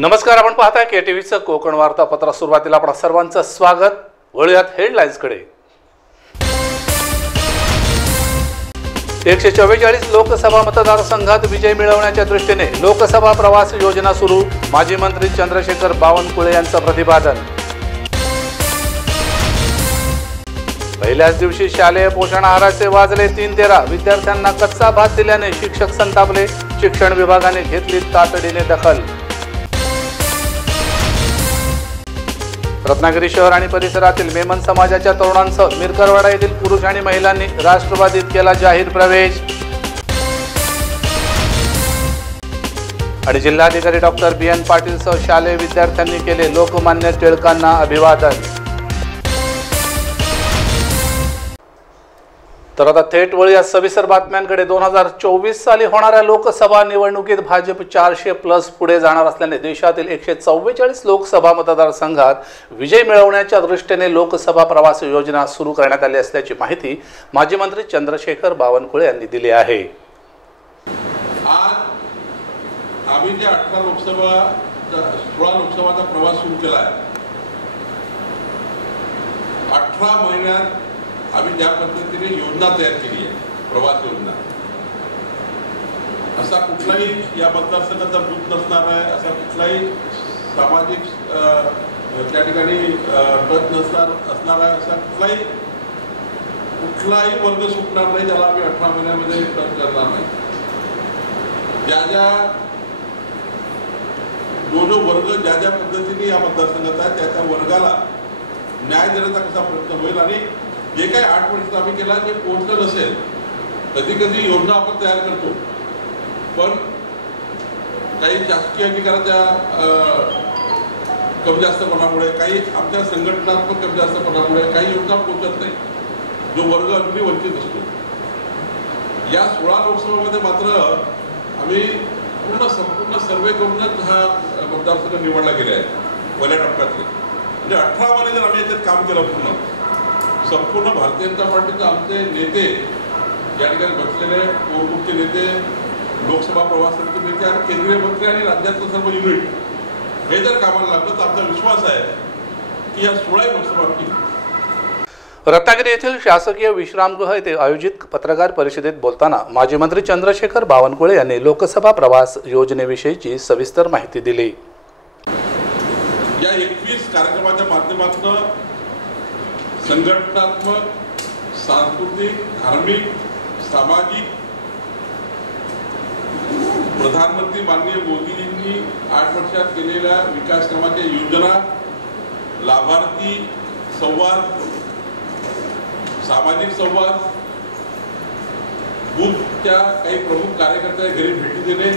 नमस्कार, आपण पाहताय केटीव्हीचं कोकण वार्तापत्र. सुरुवातीला आपणा सर्वांचं स्वागत. वळूयात हेडलाईन्सकडे. 144 लोकसभा मतदारसंघात विजय मिळवण्याच्या दृष्टीने लोकसभा प्रवास योजना सुरू. माजी मंत्री चंद्रशेखर बावनकुळे यांचं प्रतिपादन. पहिल्याच दिवशी शालेय पोषण आहाराचे वाजले 3:13. विद्यार्थ्यांना कच्चा भात दिल्याने शिक्षक संतापले. शिक्षण विभागाने घेतली तातडीने दखल. रत्नागिरी शहर आणि परिसरातील मेमन समाजाच्या तरुणांसह मिरकरवाडा येथील पुरुष आणि महिलांनी राष्ट्रवादीत केला जाहीर प्रवेश. आणि जिल्हाधिकारी डॉक्टर BN पाटील सह शालेय विद्यार्थ्यांनी केले लोकमान्य टिळकांना अभिवादन. तर आता थेट वळूया सविस्तर बातम्यांकडे. 2024 साली होणाऱ्या लोकसभा निवडणुकीत भाजप 400+ पुढे जाणार असल्याने देशातील 144 लोकसभा मतदारसंघात विजय मिळवण्याच्या दृष्टीने लोकसभा प्रवास योजना सुरू करण्यात आली असल्याची माहिती माजी मंत्री चंद्रशेखर बावनकुळे यांनी दिली आहे. आज आम्ही जे 18 लोकसभा 16 लोकसभाचा प्रवास सुरू केला आहे, 18 महिन्यात आम्ही ज्या पद्धतीने योजना तयार केली आहे, प्रवास योजना, असा कुठलाही या मतदारसंघाचा बूथ नसणार आहे, असा कुठलाही सामाजिक त्या ठिकाणी टच असणार आहे, असा कुठलाही वर्ग सुटणार नाही ज्याला आम्ही 18 महिन्यामध्ये टच करणार नाही. जो वर्ग ज्या पद्धतीने या मतदारसंघात आहे त्या वर्गाला न्याय देण्याचा कसा प्रयत्न होईल. आणि जे काही 8 वर्षात आम्ही केला जे पोहोचलं नसेल, कधी योजना आपण तयार करतो, पण काही शासकीय अधिकाराच्या कमी जास्तपणामुळे, काही आमच्या संघटनात्मक कमी जास्तपणामुळे काही योजना पोहोचत नाही, जो वर्ग अगदी वंचित असतो. या 16 लोकसभेमध्ये मात्र आम्ही संपूर्ण सर्वे करूनच हा मतदारसंघ निवडला गेला आहे पहिल्या टप्प्यातले. म्हणजे 18 महिने जर आम्ही याच्यात काम केलं, संपूर्ण भारतीय जनता पार्टीचे आमचे नेते या ठिकाणी बसलेले, कोरपूरचे नेते, लोकसभा प्रवासाचे नेते आणि केंद्रीय मंत्री आणि राज्यातलं सर्व युनिट हे जर कामाला लागलं तर आमचा विश्वास आहे की या 16 लोकसभा होतील. रत्नागिरी येथील शासकीय विश्रामगृह येथे आयोजित पत्रकार परिषदेत बोलताना माजी मंत्री चंद्रशेखर बावनकुळे यांनी लोकसभा प्रवास योजनेविषयीची सविस्तर माहिती दिली. या 21 कार्यक्रमाच्या माध्यमातून संघटनात्मक, सांस्कृतिक, धार्मिक, सामाजिक प्रधानमंत्री माननीय मोदींनी 8 वर्षात केलेल्या विकास कामाच्या योजना, लाभार्थी संवाद, सामाजिक संवाद, बूथच्या काही प्रमुख कार्यकर्त्यांच्या घरी भेटी देणे,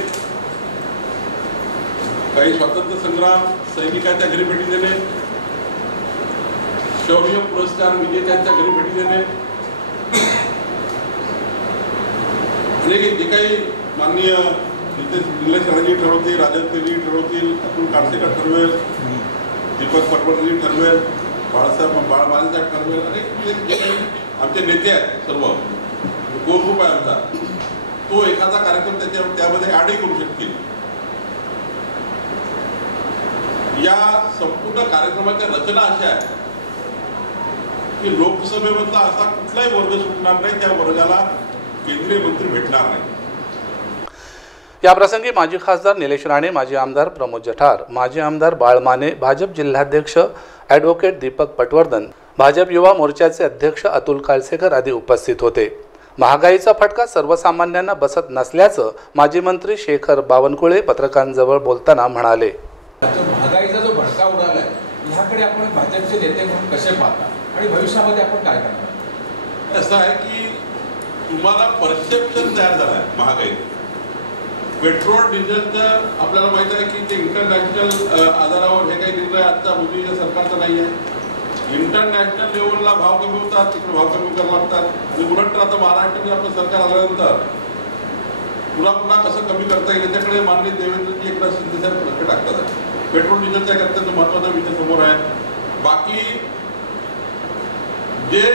काही स्वातंत्र्य संग्राम सैनिकांच्या घरी भेटी देणे, शौर्य पुरस्कार विजेत्यांच्या घरी भेटी देणे, जे काही माननीय निलेश राणेजी ठरवतील, राजन तेली ठरवतील, अतुल काटसेकर ठरवेल, दीपक पटवर्धन ठरवेल, बाळासाहेब ठरवेल, अनेक जे काही आमचे नेते आहेत, सर्व कोर ग्रुप आहे आमचा, तो एखादा कार्यक्रम त्यामध्ये ऍडही करू शकतील. या संपूर्ण कार्यक्रमाच्या रचना अशा आहे की लोकसभेमधला असा कुठलाही वर्ग सुटणार नाही त्या वर्गाला केंद्रीय मंत्री भेटणार नाही. या प्रसंगी माजी खासदार निलेश राणे, माजी आमदार प्रमोद जठार, माजी आमदार बाळ माने, भाजप जिल्हाध्यक्ष ॲडव्होकेट दीपक पटवर्धन, भाजप युवा मोर्चाचे अध्यक्ष अतुल काळसेकर आदी उपस्थित होते. महागाईचा फटका सर्वसामान्यांना बसत नसल्याचं माजी मंत्री शेखर बावनकुळे पत्रकारांजवळ बोलताना म्हणाले. महागाईचा जो भडका उडालाय ह्याकडे आपण भाजपचे नेते म्हणून कसे पाहता आणि भविष्यामध्ये आपण काय करणार? असं आहे की तुम्हाला परसेप्शन तयार झालं आहे महागाई. पेट्रोल डिझेलचं आपल्याला माहिती आहे की ते इंटरनॅशनल आधारावर हे काही निर्णय आजचा मोदीच्या सरकारचा नाही आहे. इंटरनॅशनल लेवलला भाव कमी होतात, तिकडे भाव कमी करायला लागतात. आणि उलट आता महाराष्ट्राने आपलं सरकार आल्यानंतर पुन्हा कसं कमी करता येईल याच्याकडे माननीय देवेंद्रजी एकनाथ शिंदे साहेब लक्ष टाकतात. पेट्रोल डिझेलचा एक अत्यंत महत्त्वाचा विषय समोर आहे. बाकी जे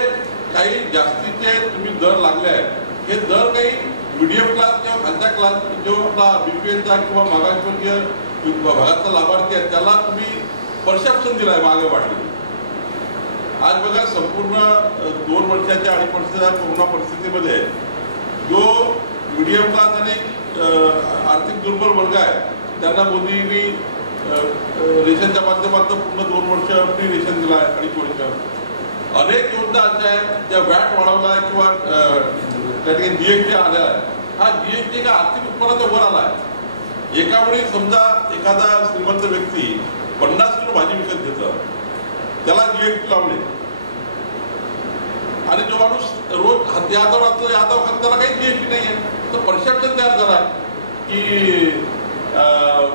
काही जास्तीचे तुम्ही दर लागले आहेत हे दर काही मीडियम क्लास किंवा खालच्या क्लास जो आपला BPLचा किंवा मागासवर्गीय भागातला लाभार्थी आहे त्याला तुम्ही परसेप्शन दिलाय मागे वाढली. आज बघा संपूर्ण 2 वर्षाच्या 2.5 वर्षाच्या कोरोना परिस्थितीमध्ये जो मिडियम क्लास आणि आर्थिक दुर्बल वर्ग आहे त्यांना मोदींनी रेशनच्या माध्यमातून पूर्ण 2 वर्ष फ्री रेशन दिलं आहे. 2.5 वर्ष अनेक योजना अशा आहेत ज्या वॅट वाढवला आहे किंवा त्या ठिकाणी जीएसटी आल्या आहे. हा जीएसटी का आर्थिक उत्पन्नाचा वर आला आहे. एका वेळी समजा एखादा श्रीमंत व्यक्ती 50 किलो भाजी विकत घेतं त्याला जीएसटी लावले आणि जो माणूस रोज हातावर खात त्याला काही जीएसटी नाही आहे. तर परसेप्शन तयार झाला की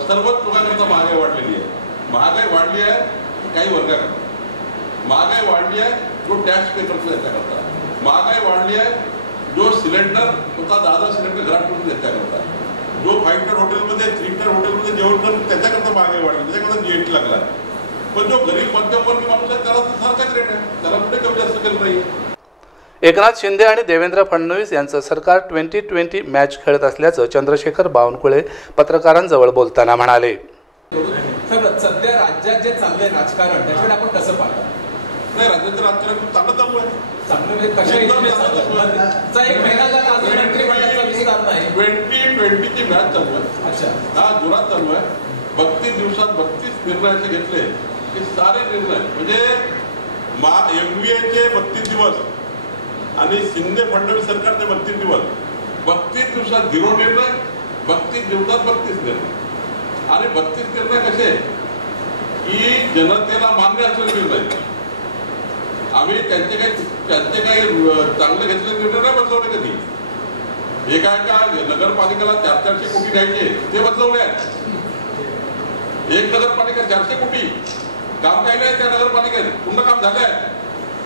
सर्वच लोकांकरता महागाई वाढलेली आहे. महागाई वाढली आहे काही वर्गाकरता, महागाई वाढली आहे जो टॅक्स पे करतो त्याच्याकरता, महागाई वाढली आहे जो सिलेंडर स्वतः 10 सिलेंडर घरात ठेवून त्याच्याकरता, जो 5 स्टार हॉटेलमध्ये 3 स्टार हॉटेलमध्ये जेवण करतो त्याच्याकरता महागाई वाढली, त्याच्याकरता जीएसटी लागला. पण जो गरीब मध्यमवर्गीय माणूस आहे त्याला सारखाच रेट आहे, त्याला कुठे कमी जास्त केलं नाही. एकनाथ शिंदे आणि देवेंद्र फडणवीस यांचं सरकार 2020 मॅच खेळत असल्याचं चंद्रशेखर बावनकुळे पत्रकारांजवळ बोलताना म्हणाले. सध्या राज्यात जे चाललंय राजकारण त्याच्याकडे आपण कसं पाहता? नाही, राज्याचं राजकारण खूप चांगलं चालू आहे. चांगलं म्हणजे कशा एक महिना झाला अजून मंत्रिमंडळाचा विस्तार नाही. 2020ची मॅच चालू आहे. अच्छा, हा जोरात चालू आहे. 32 दिवसात 32 निर्णय असे घेतले की सारे निर्णय म्हणजे MVAचे 32 दिवस आणि शिंदे फडणवीस सरकारचे 32 दिवस, 32 दिवसात 0 निर्णय, 32 दिवसात 32 निर्णय. आणि 32 निर्णय कसे की जनतेला मान्य असलेले निर्णय. आम्ही त्यांचे काही चांगले घेतलेले निर्णय नाही बदलवले कधी. एका नगरपालिकेला 400 कोटी द्यायचे ते बदलवले आहेत. एक नगरपालिका 400 कोटी काम काही नाही त्या नगरपालिकेत पूर्ण काम झालं आहे.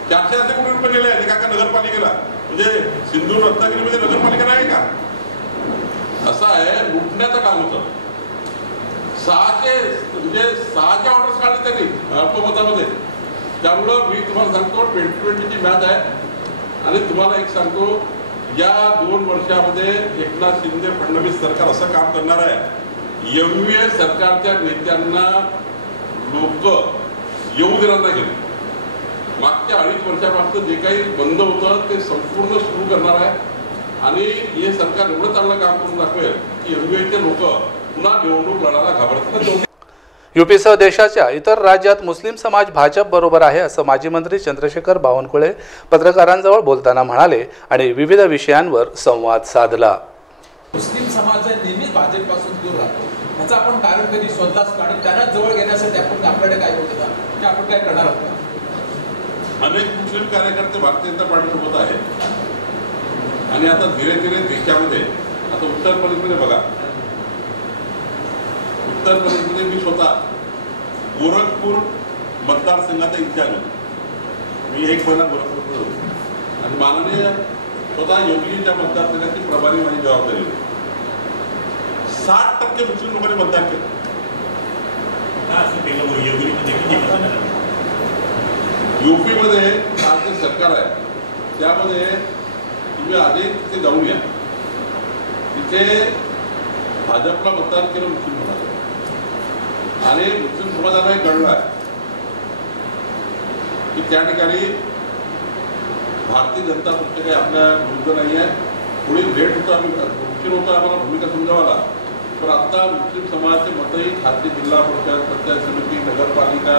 400 कोटी रुपये दिले आहेत एका नगरपालिकेला. म्हणजे सिंधू रत्नागिरीमध्ये नगरपालिका नाही का? असं आहे, लुटण्याचं काम होतं. 6च्या ऑर्डर्स काढले त्यांनी अल्पमतामध्ये. त्यामुळं मी तुम्हाला सांगतो 2020ची मॅच आहे. आणि तुम्हाला एक सांगतो, या 2 वर्षामध्ये एकनाथ शिंदे फडणवीस सरकार असं काम करणार आहे, MVA सरकारच्या नेत्यांना लोक येऊ देणार नाही. मागच्या 2.5 वर्षापासून जे काही बंद होतं ते संपूर्ण सुरू करणार आहे. आणि हे सरकार एवढं चांगलं काम करून दाखवेल की MVAचे लोक पुन्हा निवडणूक लढायला घाबरतात. यूपीसह देशाच्या इतर राज्यात मुस्लिम समाज भाजप बरोबर आहे असं माजी मंत्री चंद्रशेखर बावनकुळे पत्रकारांजवळ बोलताना म्हणाले आणि विविध विषयांवर संवाद साधला. मुस्लिम समाज नेहमीच भाजपपासून दूर राहतो, याचं आपण कारण कधी शोधलं असतं आणि त्यांना जवळ घेण्यासाठी आपण आपल्याकडे काय होतं की आपण काय करणार आहोत. अनेक मुस्लिम कार्यकर्ते भारतीय जनता पार्टीसोबत आहेत. आणि आता धीरे धीरे देशामध्ये आता उत्तर प्रदेशमध्ये बघा, उत्तर प्रदेशमध्ये मी स्वतः गोरखपूर मतदारसंघाचा इन्चार्ज होतो. मी 1 महिना गोरखपूरमध्ये होतो आणि माननीय स्वतः योगीजींच्या मतदारसंघाची प्रभारी माझी जबाबदारी होती. 60% मुस्लिम लोकांनी मतदान केलं. यूपीमध्ये आज जे सरकार आहे त्यामध्ये तुम्ही आधी तिथे जाऊन या. तिथे भाजपला मतदान केलं मुस्लिम समाजाने आणि मुस्लिम समाजाला एक कळलं आहे की त्या ठिकाणी भारतीय जनता पक्ष काही आपल्या विरुद्ध नाही आहे. पुढे लेट होतं, आम्ही मुश्किल होतं आम्हाला भूमिका समजावायला. पण आता मुस्लिम समाजाचे मतही खासगी जिल्हा परिषद, पंचायत समिती, नगरपालिका,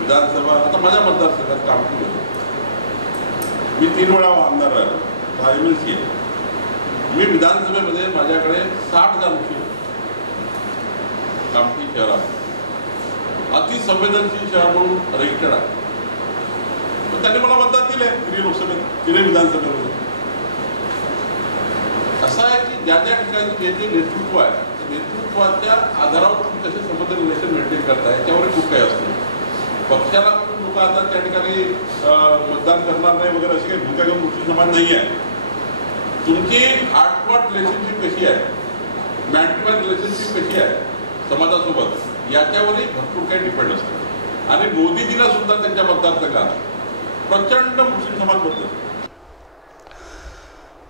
विधानसभा, आता माझ्या मतदारसंघात काम केलं. मी 3 वेळा आमदार राहिलो, MLC आहे. मी विधानसभेमध्ये माझ्याकडे 60,000 मुस्लिम कामठी शहर आहे. अतिसंवेदनशील शहर म्हणून रजिस्टर्ड आहे. पण त्यांनी मला मतदान दिले 3 लोकसभेत, 3 विधानसभेमध्ये. असं आहे की ज्या ज्या ठिकाणी जे नेतृत्व आहे त्या नेतृत्वाच्या आधारावर तुम्ही कसे संबंध रिलेशन मेंटेन करताय याच्यावर खूप काही असतं. पक्षाला खूप लोक आता त्या ठिकाणी मतदान करणार नाही वगैरे अशी काही भूमिका घेऊन मुस्लिम समाज नाही आहे. तुमची हार्टफॉट रिलेशनशिप कशी आहे, मॅन रिलेशनशिप कशी आहे समाजासोबत, याच्यावरही भरपूर काही डिपेंड असतं. आणि मोदीजींना सुद्धा त्यांच्या मतदारसंघात प्रचंड मुस्लिम समाज बदलतो.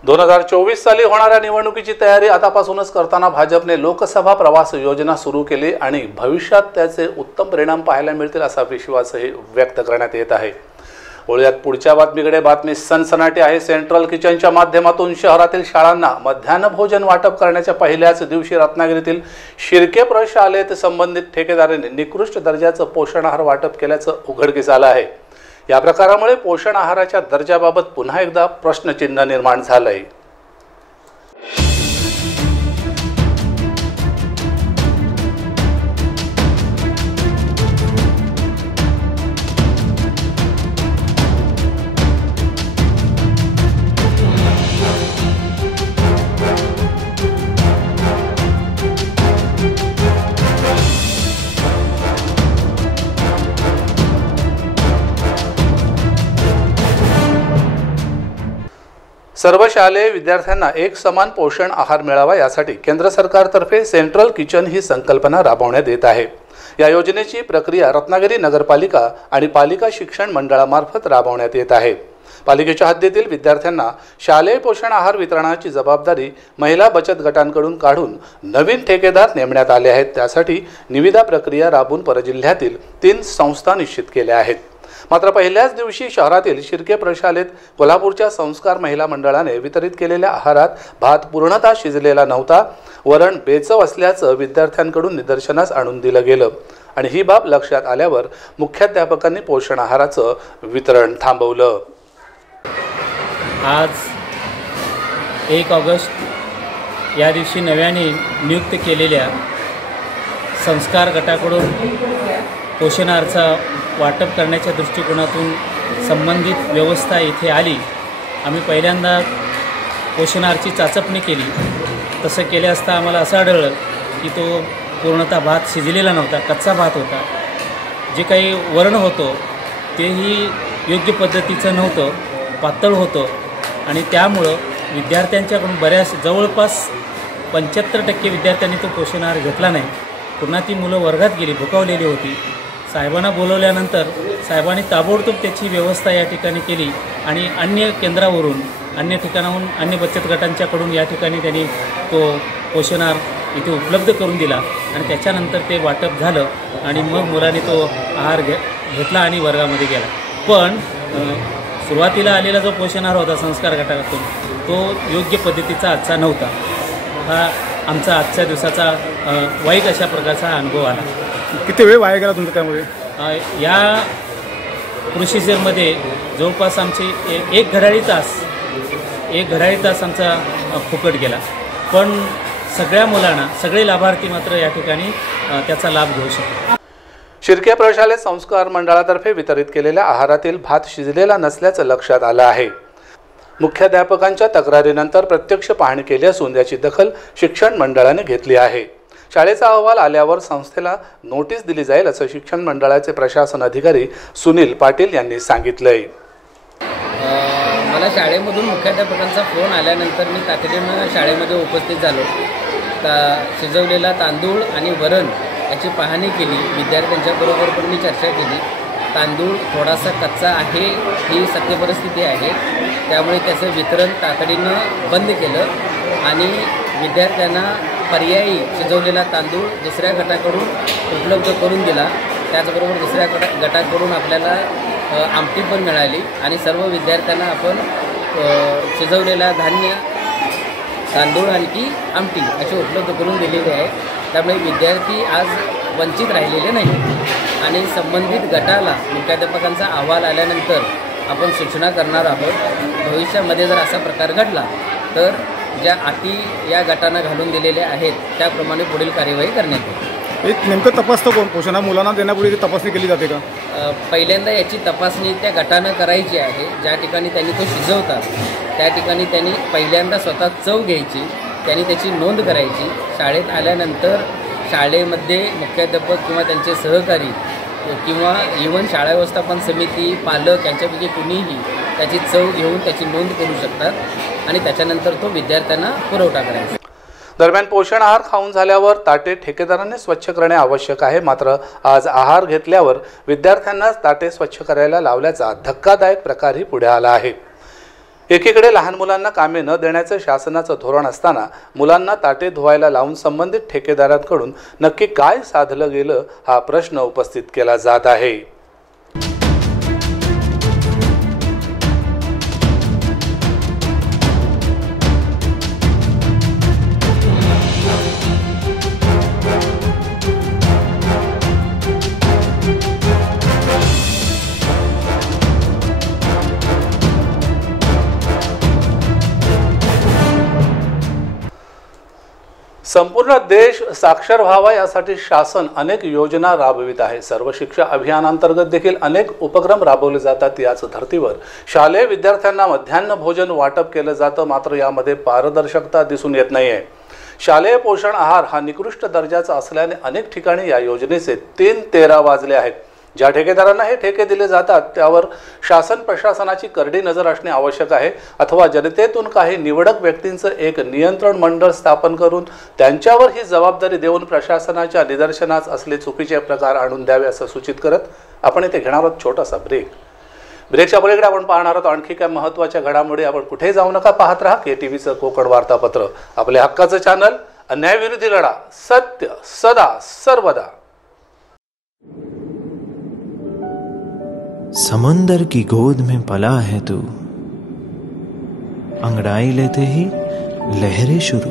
2024 साली होणाऱ्या निवडणुकीची तयारी आतापासूनच करताना भाजपने लोकसभा प्रवास योजना सुरू केली आणि भविष्यात त्याचे उत्तम परिणाम पाहायला मिळतील असा विश्वासही व्यक्त करण्यात येत आहे। वळूयात पुढच्या बातमीकडे। बातमी सनसनाटी आहे। सेंट्रल किचनच्या माध्यमातून शहरातील शाळांना मध्यान्ह भोजन वाटप करण्याच्या पहिल्याच दिवशी रत्नागिरीतील शिर्के प्रशालेत संबंधित ठेकेदाराने निकृष्ट दर्जाचं पोषण आहार वाटप केल्याचं उघडकीस आलं आहे। या प्रकारामुळे पोषण आहाराच्या दर्जाबाबत पुन्हा एकदा प्रश्नचिन्ह निर्माण झालंय। सर्व शालेय विद्यार्थ्यांना एक समान पोषण आहार मिळावा यासाठी केंद्र सरकारतर्फे सेंट्रल किचन ही संकल्पना राबवण्यात येत आहे। या योजनेची प्रक्रिया रत्नागिरी नगरपालिका आणि पालिका शिक्षण मंडळामार्फत राबवण्यात येत आहे। पालिकेच्या हद्दीतील विद्यार्थ्यांना शालेय पोषण आहार वितरणाची जबाबदारी महिला बचत गटांकडून काढून नवीन ठेकेदार नेमण्यात आले आहेत। त्यासाठी निविदा प्रक्रिया राबवून परजिल्ह्यातील 3 संस्था निश्चित केल्या आहेत। मात्र पहिल्याच दिवशी शहरातील शिर्के प्रशालेत कोल्हापूरच्या संस्कार महिला मंडळाने वितरित केलेल्या आहारात भात पूर्णतः शिजलेला नव्हता। वरण बेचव असल्याचं विद्यार्थ्यांकडून निदर्शनास आणून दिलं गेलं आणि ही बाब लक्षात आल्यावर मुख्याध्यापकांनी पोषण आहाराचं वितरण थांबवलं। आज 1 ऑगस्ट या दिवशी नव्याने नियुक्त केलेल्या संस्कार गटाकडून पोषण आहाराचा वाटप करण्याच्या दृष्टिकोनातून संबंधित व्यवस्था इथे आली। आम्ही पहिल्यांदा पोषण आहाराची चाचपणी केली। तसं केले असता आम्हाला असं आढळलं की तो पूर्णतः भात शिजलेला नव्हता, कच्चा भात होता। जे काही वरण होतं तेही योग्य पद्धतीचं नव्हतं, पातळ होतं आणि त्यामुळं विद्यार्थ्यांच्याकडून बऱ्याच जवळपास 75% विद्यार्थ्यांनी तो पोषण आहार घेतला नाही। पुन्हा ती मुलं वर्गात गेली, भुकावलेली होती। साहेबांना बोलवल्यानंतर साहेबांनी ताबडतोब त्याची व्यवस्था या ठिकाणी केली आणि अन्य केंद्रावरून, अन्य ठिकाणाहून, अन्य बचत गटांच्याकडून या ठिकाणी त्यांनी तो पोषण आहार इथे उपलब्ध करून दिला आणि त्याच्यानंतर ते वाटप झालं आणि मग मुलांनी तो आहार घेतला आणि वर्गामध्ये गेला। पण सुरुवातीला आलेला जो पोषण आहार होता संस्कार गटातून तो योग्य पद्धतीचा आजचा नव्हता। हा आमचा आजच्या दिवसाचा वाईट अशा प्रकारचा अनुभव आला। किती वेळ वाया गेला तुमचा त्यामुळे? या प्रोसिजरमध्ये जवळपास आमचे एक घड्याळी तास आमचा फुकट गेला। पण सगळ्या मुलांना, सगळे लाभार्थी मात्र या ठिकाणी त्याचा लाभ घेऊ शकतो। शिर्के प्रशालेत संस्कार मंडळातर्फे वितरित केलेल्या आहारातील भात शिजलेला नसल्याचं लक्षात आलं आहे। मुख्याध्यापकांच्या तक्रारीनंतर प्रत्यक्ष पाहणी केली असून याची दखल शिक्षण मंडळाने घेतली आहे। शाळेचा अहवाल आल्यावर संस्थेला नोटीस दिली जाईल असं शिक्षण मंडळाचे प्रशासन अधिकारी सुनील पाटील यांनी सांगितलंय। मला शाळेमधून मुख्याध्यापकांचा फोन आल्यानंतर मी तातडीनं शाळेमध्ये उपस्थित झालो। शिजवलेला तांदूळ आणि वरण याची पाहणी केली। विद्यार्थ्यांच्याबरोबर पण मी चर्चा केली। तांदूळ थोडासा कच्चा आहे ही सत्य परिस्थिती आहे, त्यामुळे त्याचं वितरण तातडीनं बंद केलं आणि विद्यार्थ्यांना पर्यायी शिजवलेला तांदूळ दुसऱ्या गटाकडून उपलब्ध करून दिला। त्याचबरोबर दुसऱ्या गटाकडून आपल्याला आमटी पण मिळाली आणि सर्व विद्यार्थ्यांना आपण शिजवलेला धान्य, तांदूळ आणखी आमटी अशी उपलब्ध करून दिलेली आहे। त्यामुळे विद्यार्थी आज वंचित राहिलेले नाही आणि संबंधित गटाला मुख्याध्यापकांचा अहवाल आल्यानंतर आपण सूचना करणार आहोत। भविष्यामध्ये जर असा प्रकार घडला तर ज्या अटी या गटानं घालून दिलेल्या आहेत त्याप्रमाणे पुढील कार्यवाही करण्यात येईल। एक नेमकं तपासतं कोण? पोषण मुलांना देण्यापूर्वी तपासणी केली जाते का? पहिल्यांदा याची तपासणी त्या गटानं करायची आहे। ज्या ठिकाणी त्यांनी तो शिजवतात त्या ठिकाणी त्यांनी पहिल्यांदा स्वतः चव घ्यायची, त्यांनी त्याची नोंद करायची। शाळेत आल्यानंतर शाळेमध्ये मुख्याध्यापक किंवा त्यांचे सहकारी किंवा इव्हन शाळा व्यवस्थापन समिती, पालक यांच्यापैकी कुणीही त्याची चव घेऊन त्याची नोंद करू शकतात आणि त्याच्यानंतर तो विद्यार्थ्यांना पुरवठा करायचा। दरम्यान पोषण आहार खाऊन झाल्यावर ताटे ठेकेदारांनी स्वच्छ करणे आवश्यक आहे। मात्र आज आहार घेतल्यावर विद्यार्थ्यांना ताटे स्वच्छ करायला लावल्याचा धक्कादायक प्रकारही पुढे आला आहे। एकीकडे लहान मुलांना कामे न देण्याचं शासनाचं धोरण असताना मुलांना ताटे धुवायला लावून संबंधित ठेकेदारांकडून नक्की काय साधलं गेलं हा प्रश्न उपस्थित केला जात आहे. संपूर्ण देश साक्षर व्हावा यासाठी शासन अनेक योजना राबवित आहे. सर्व शिक्षा अभियानांतर्गत देखील अनेक उपक्रम राबवले जातात. याच धर्तीवर शालेय विद्यार्थ्यांना मध्यान्ह भोजन वाटप केलं जातं, मात्र यामध्ये पारदर्शकता दिसून येत नाहीये. शालेय पोषण आहार हा निकृष्ट दर्जाचा असल्याने अनेक ठिकाणी या योजनेचे 3-13 वाजले आहेत. ज्या ठेकेदारांना हे ठेके दिले जातात त्यावर शासन प्रशासनाची करडी नजर असणे आवश्यक आहे, अथवा जनतेतून काही निवडक व्यक्तींचं एक नियंत्रण मंडळ स्थापन करून त्यांच्यावर ही जबाबदारी देऊन प्रशासनाच्या निदर्शनास असले चुकीचे प्रकार आणून द्यावे असं सूचित करत आपण इथे घेणार आहोत छोटासा ब्रेक. ब्रेकच्या पलीकडे आपण पाहणार आहोत आणखी काय महत्त्वाच्या घडामोडी. आपण कुठे जाऊ नका, पाहत राहा KTVचं कोकण वार्तापत्र, आपल्या हक्काचं चॅनल, अन्यायविरोधी लढा, सत्य सदा सर्वदा. समुंदर की गोद में पला है तू, अंगड़ाई लेते ही लहरें शुरू,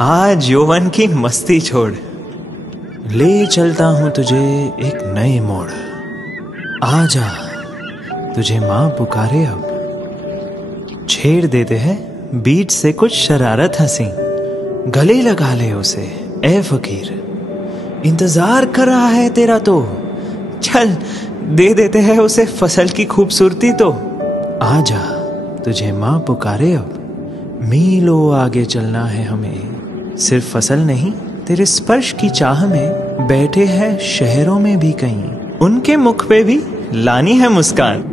आज यौवन की मस्ती छोड़, ले चलता हूं तुझे एक नए मोड़, आजा तुझे माँ पुकारे अब, छेड़ देते हैं बीच से कुछ शरारत हंसी, गले लगा ले उसे ए फकीर, इंतजार कर रहा है तेरा तो, चल दे देते हैं उसे फसल की खूबसूरती तो, आजा तुझे माँ पुकारे अब, मीलों आगे चलना है हमें, सिर्फ फसल नहीं तेरे स्पर्श की चाह में बैठे हैं शहरों में भी कहीं, उनके मुख पे भी लानी है मुस्कान,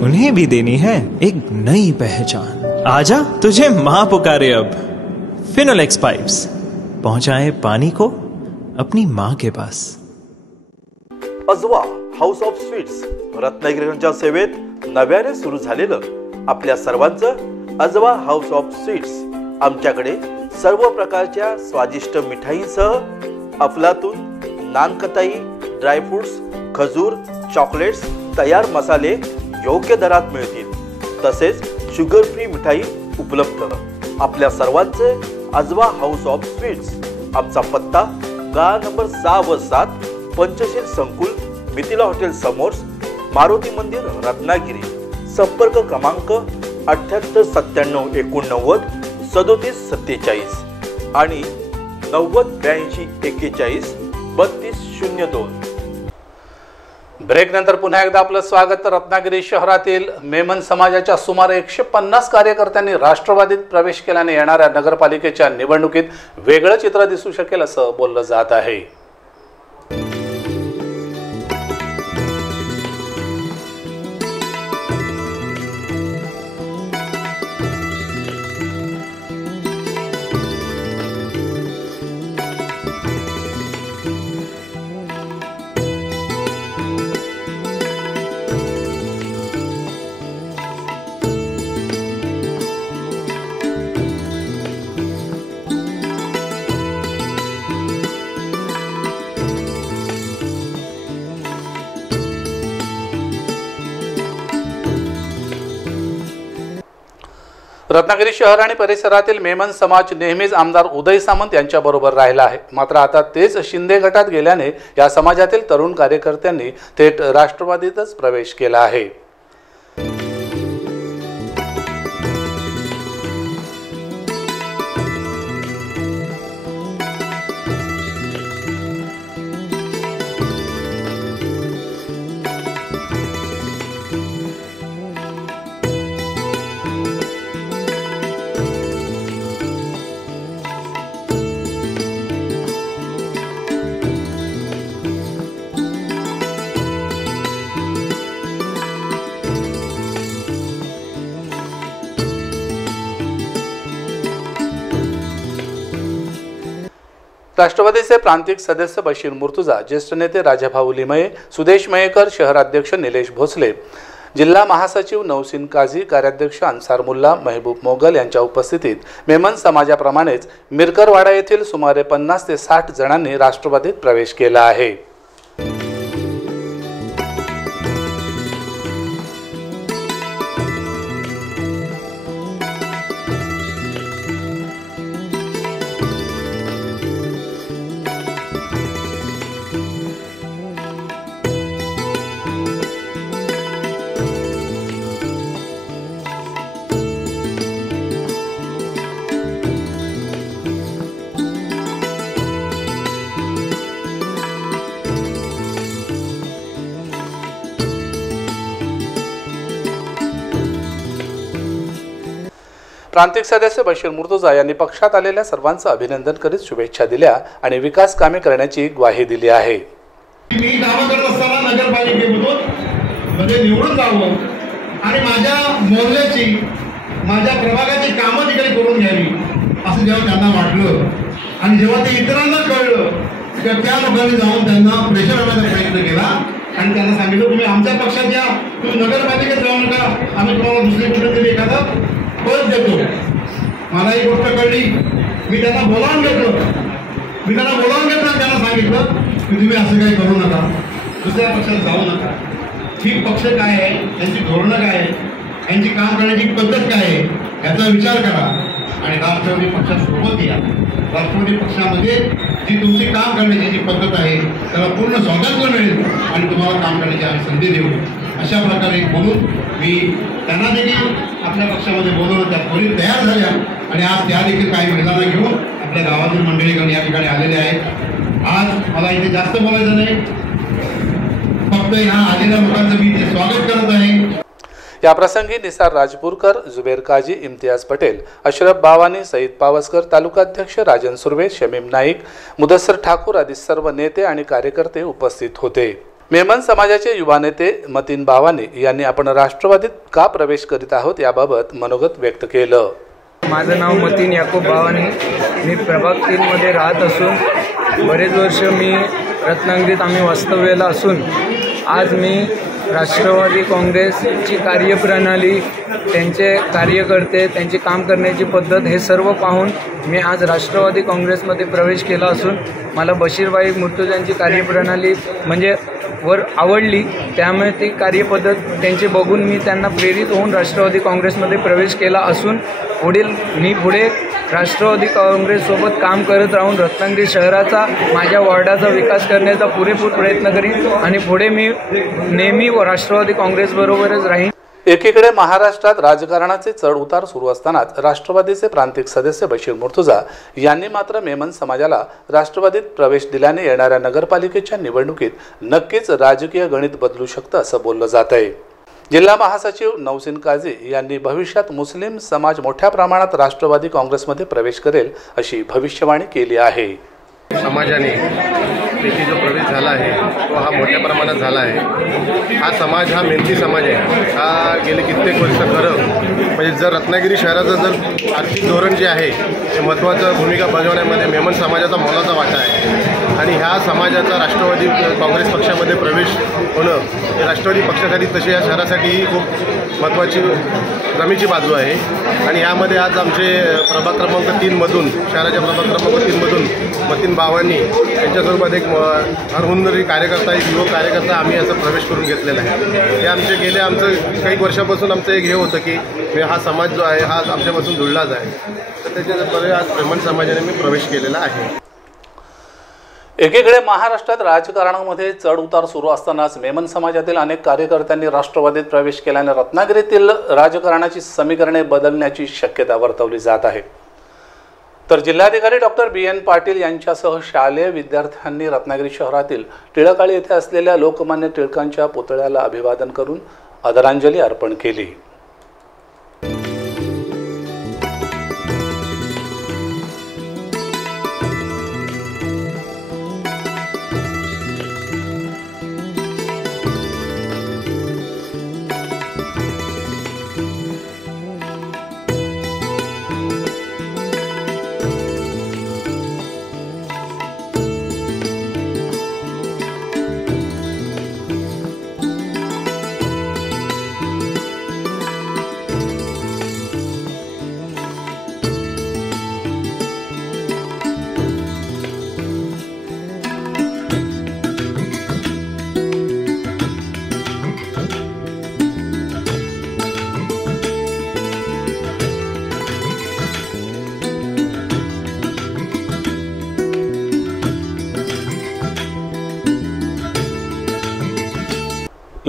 उन्हें भी देनी है एक नई पहचान, आजा तुझे माँ पुकारे अब. फिनोलेक्स पाइप्स पहुंचाए पानी को अपनी माँ के पास. अजवा हाऊस ऑफ स्वीट्स रत्नागिरीच्या सेवेत नव्याने सुरू झालेलं आपल्या सर्वांचं अजवा हाऊस ऑफ स्वीट्स. आमच्याकडे सर्व प्रकारच्या स्वादिष्ट मिठाईंसह अफलातून, नानकताई, ड्रायफ्रुट्स, खजूर, चॉकलेट्स, तयार मसाले योग्य दरात मिळतील. तसेच शुगर फ्री मिठाई उपलब्ध. आपल्या सर्वांचे अजवा हाऊस ऑफ स्वीट्स. आमचा पत्ता गाळा नंबर 6 व 7, पंचशील संकुल, मिथिला हॉटेल समोर, मारुती मंदिर, रत्नागिरी. संपर्क क्रमांक 78 97 89 37 47 आणि 90 82 41 32 02. ब्रेक नंतर पुन्हा एकदा आपलं स्वागत. रत्नागिरी शहरातील मेमन समाजाच्या सुमारे 150 कार्यकर्त्यांनी राष्ट्रवादीत प्रवेश केल्याने येणाऱ्या नगरपालिकेच्या निवडणुकीत वेगळं चित्र दिसू शकेल असं बोललं जात आहे. रत्नागिरी शहर आणि परिसरातील मेमन समाज नेहमीच आमदार उदय सामंत यांच्याबरोबर राहिला आहे. मात्र आता तेच शिंदे गटात गेल्याने या समाजातील तरुण कार्यकर्त्यांनी थेट राष्ट्रवादीतच प्रवेश केला आहे. राष्ट्रवादीचे प्रांतिक सदस्य बशीर मुर्तुजा, ज्येष्ठ नेते राजाभाऊ लिमये, सुदेश मयेकर, शहराध्यक्ष निलेश भोसले, जिल्हा महासचिव नौसिन काझी, कार्याध्यक्ष अन्सार मुल्ला, महबूब मोगल यांच्या उपस्थितीत मेमन समाजाप्रमाणेच मिरकरवाडा येथील सुमारे 50 ते 60 जणांनी राष्ट्रवादीत प्रवेश केला आहे. प्रांतिक सदस्य बशीर मुर्तजा यांनी पक्षात आलेल्या सर्वांचं अभिनंदन करीत शुभेच्छा दिल्या आणि विकास कामे करण्याची ग्वाही दिली आहे. मी काम करत असताना नगरपालिकेमधून मध्ये निवडून जावं आणि माझ्या मोहल्ल्याची माझ्या प्रभागाची कामं तिकडे करून घ्यावी असं जेव्हा त्यांना वाटलं आणि जेव्हा ते इतरांना कळलं तर त्या लोकांनी जाऊन त्यांना प्रेशर आणण्याचा प्रयत्न केला आणि त्यांना सांगितलं तुम्ही आमच्या पक्षात या, तुम्ही नगरपालिकेत जाऊ नका, आम्ही तुम्हाला दुसरे कुठेतरी एखादं पद देतो. मला ही गोष्ट कळली. मी त्यांना बोलावून घेतलं त्यांना सांगितलं की तुम्ही असं काही करू नका, दुसऱ्या पक्षात जाऊ नका. ही पक्ष काय आहे, त्यांची धोरणं काय आहे, यांची काम करण्याची पद्धत काय आहे याचा विचार करा आणि राष्ट्रवादी पक्षासोबत या. राष्ट्रवादी पक्षामध्ये जी तुमची काम करण्याची जी पद्धत आहे त्याला पूर्ण स्वातंत्र्य मिळेल आणि तुम्हाला काम करण्याची आम्ही संधी देऊ. अशा प्रकारे बोलून मी त्यांना देखील आपल्या पक्षामध्ये बोलवलं. त्या पोरी तयार झाल्या आणि आज त्या देखील काही महिलांना घेऊन आपल्या गावातील मंडळीकडून या ठिकाणी आलेले आहेत. आज मला इथे जास्त बोलायचं नाही, फक्त ह्या आलेल्या लोकांचं मी इथे स्वागत करत आहे. या प्रसंगी निसार राजपूरकर, जुबेर काजी, इम्तियाज पटेल, अशरफ बावानी, सईद पावसकर, तालुकाध्यक्ष राजन सुर्वे, शमीम नाईक, मुदस्सर ठाकूर आदी सर्व नेते आणि कार्यकर्ते उपस्थित होते. मेमन समाजाचे युवा नेते मतीन बावानी यांनी आपण राष्ट्रवादीत का प्रवेश करीत आहोत याबाबत मनोगत व्यक्त केलं. माझं नाव मतीन याकूब बावानी. मी प्रभाग 3 मध्ये राहत असून बरेच वर्ष मी रत्नागिरीत आम्ही वास्तव्याला असून आज मी राष्ट्रवादी काँग्रेसची कार्यप्रणाली, त्यांचे कार्यकर्ते, त्यांची काम करण्याची पद्धत हे सर्व पाहून मी आज राष्ट्रवादी काँग्रेसमध्ये प्रवेश केला असून मला बशीरभाई मुर्तजांची कार्यप्रणाली म्हणजे आवडली. त्यामुळे ती कार्यपद्धत त्यांची बघून मी त्यांना प्रेरित होऊन राष्ट्रवादी काँग्रेसमध्ये प्रवेश केला असून मी पुढे राष्ट्रवादी काँग्रेससोबत काम करत राहून रत्नागिरी शहराचा, माझ्या वॉर्डाचा विकास करण्याचा पुरेपूर प्रयत्न करीन आणि पुढे मी नेहमी राष्ट्रवादी काँग्रेसबरोबरच राहीन. एकीकडे महाराष्ट्रात राजकारणाचे चढ उतार सुरू असतानाच राष्ट्रवादीचे प्रांतिक सदस्य बशीर मुर्तजा यांनी मात्र मेमन समाजाला राष्ट्रवादीत प्रवेश दिल्याने येणाऱ्या नगरपालिकेच्या निवडणुकीत नक्कीच राजकीय गणित बदलू शकतं असं बोललं जात आहे. जिल्हा महासचिव नौसिन काझी यांनी भविष्यात मुस्लिम समाज मोठ्या प्रमाणात राष्ट्रवादी काँग्रेसमध्ये प्रवेश करेल अशी भविष्यवाणी केली आहे. समाजाने त्याची जो प्रवेश झाला आहे तो हा मोठ्या प्रमाणात झाला आहे. हा समाज हा मेहनती समाज आहे. हा गेले कित्येक वर्ष खरं म्हणजे जर रत्नागिरी शहराचं जर आर्थिक धोरण जे आहे ते महत्त्वाचं भूमिका बजावण्यामध्ये मेमन समाजाचा मोलाचा वाटा आहे आणि ह्या समाजाचा राष्ट्रवादी काँग्रेस पक्षामध्ये प्रवेश होणं हे राष्ट्रवादी पक्षासाठी तसे या शहरासाठीही खूप महत्त्वाची जमेची बाजू आहे. आणि यामध्ये आज आमचे प्रभाग क्रमांक 3मधून शहराच्या प्रभाग क्रमांक 3मधून मतीन बावांनी यांच्यासोबत एक हुन्नरी कार्यकर्ता, एक युवक कार्यकर्ता आम्ही असं प्रवेश करून घेतलेला आहे. हे आमचं काही वर्षापासून आमचं एक हे होतं की हा समाज जो आहे हा आमच्यापासून जुळलाच आहे. तर त्याच्याद्वारे आज मेमन समाजाने मी प्रवेश केलेला आहे. एकीकडे महाराष्ट्रात राजकारणामध्ये चढ उतार सुरू असतानाच मेमन समाजातील अनेक कार्यकर्त्यांनी राष्ट्रवादीत प्रवेश केल्याने रत्नागिरीतील राजकारणाची समीकरणे बदलण्याची शक्यता वर्तवली जात आहे. तर जिल्हाधिकारी डॉक्टर BN पाटील यांच्यासह शालेय विद्यार्थ्यांनी रत्नागिरी शहरातील टिळकाळी येथे असलेल्या लोकमान्य टिळकांच्या पुतळ्याला अभिवादन करून आदरांजली अर्पण केली.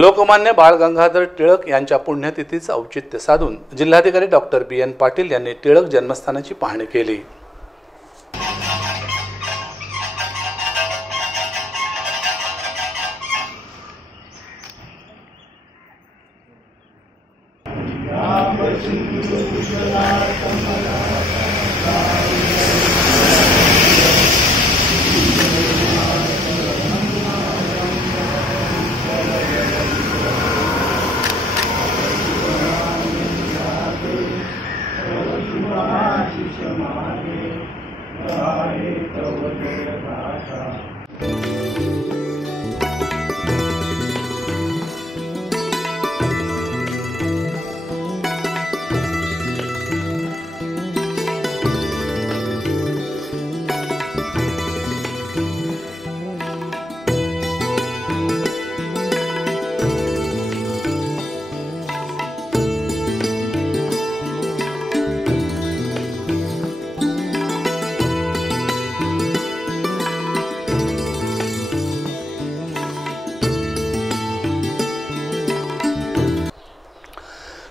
लोकमान्य बाळ गंगाधर टिळक यांच्या पुण्यतिथीचं औचित्य साधून जिल्हाधिकारी डॉक्टर BN पाटील यांनी टिळक जन्मस्थानाची पाहणी केली।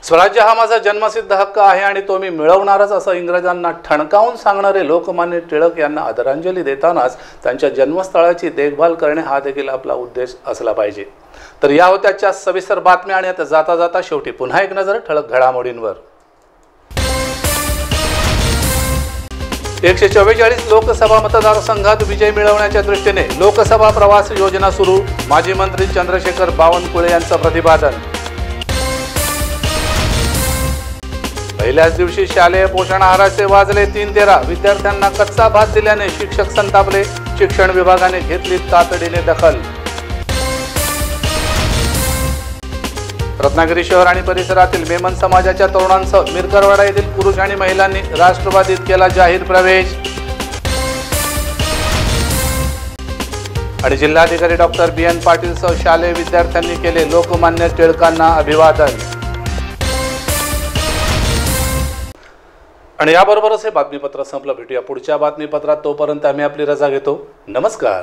स्वराज्य हा माझा जन्मसिद्ध हक्क आहे आणि तो मी मिळवणारच असं इंग्रजांना ठणकावून सांगणारे लोकमान्य टिळक यांना आदरांजली देतानाच त्यांच्या जन्मस्थळाची देखभाल करणे हा देखील आपला उद्देश असला पाहिजे। तर या होत्या आजच्या सविस्तर बातम्या आणि आता जाता जाता शेवटी पुन्हा एक नजर ठळक घडामोडींवर। 144 लोकसभा मतदारसंघात विजय मिळवण्याच्या दृष्टीने लोकसभा प्रवास योजना सुरू, माजी मंत्री चंद्रशेखर बावनकुळे यांचं प्रतिपादन। पहिल्याच दिवशी शालेय पोषण आहाराचे वाजले 3:13, विद्यार्थ्यांना कच्चा भात दिल्याने शिक्षक संतापले, शिक्षण विभागाने घेतली तातडीने दखल। रत्नागिरी शहर आणि परिसरातील मेमन समाजाच्या तरुणांसह मिरकरवाडा येथील पुरुष आणि महिलांनी राष्ट्रवादीत केला जाहीर प्रवेश। आणि जिल्हाधिकारी डॉक्टर BN पाटील सह शालेय विद्यार्थ्यांनी केले लोकमान्य टिळकांना अभिवादन। आणि याबरोबरच हे बातमीपत्र संपलं। भेटूया पुढच्या बातमीपत्रात, तोपर्यंत आम्ही आपली रजा घेतो। नमस्कार।